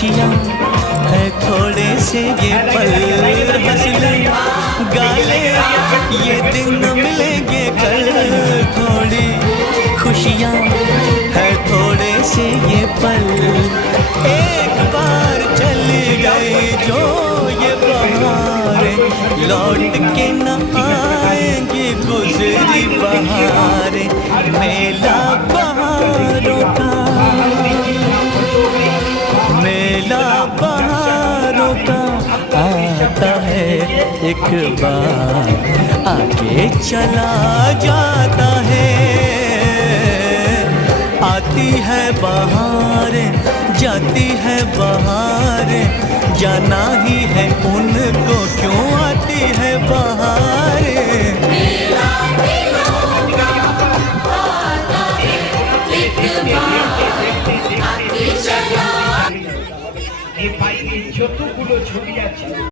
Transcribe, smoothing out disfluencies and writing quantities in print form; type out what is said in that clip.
खुशियाँ है थोड़े से ये पल, हंस ले गाले ये दिन मिलेंगे कल। थोड़ी खुशियाँ है थोड़े से ये पल, एक बार चली गई जो ये बहारें लौट के न आएंगी गुजरी बहारें। मेला बहारों का, मेला बहारों का आता है एक बार, आगे चला जाता है। आती है बहारें जाती है बहारें, जाना ही है उनको क्यों आती है बहारें। मेला दिलों का आता है एक बार, आगे चला। এই বাইরে যতগুলো ছবি আছে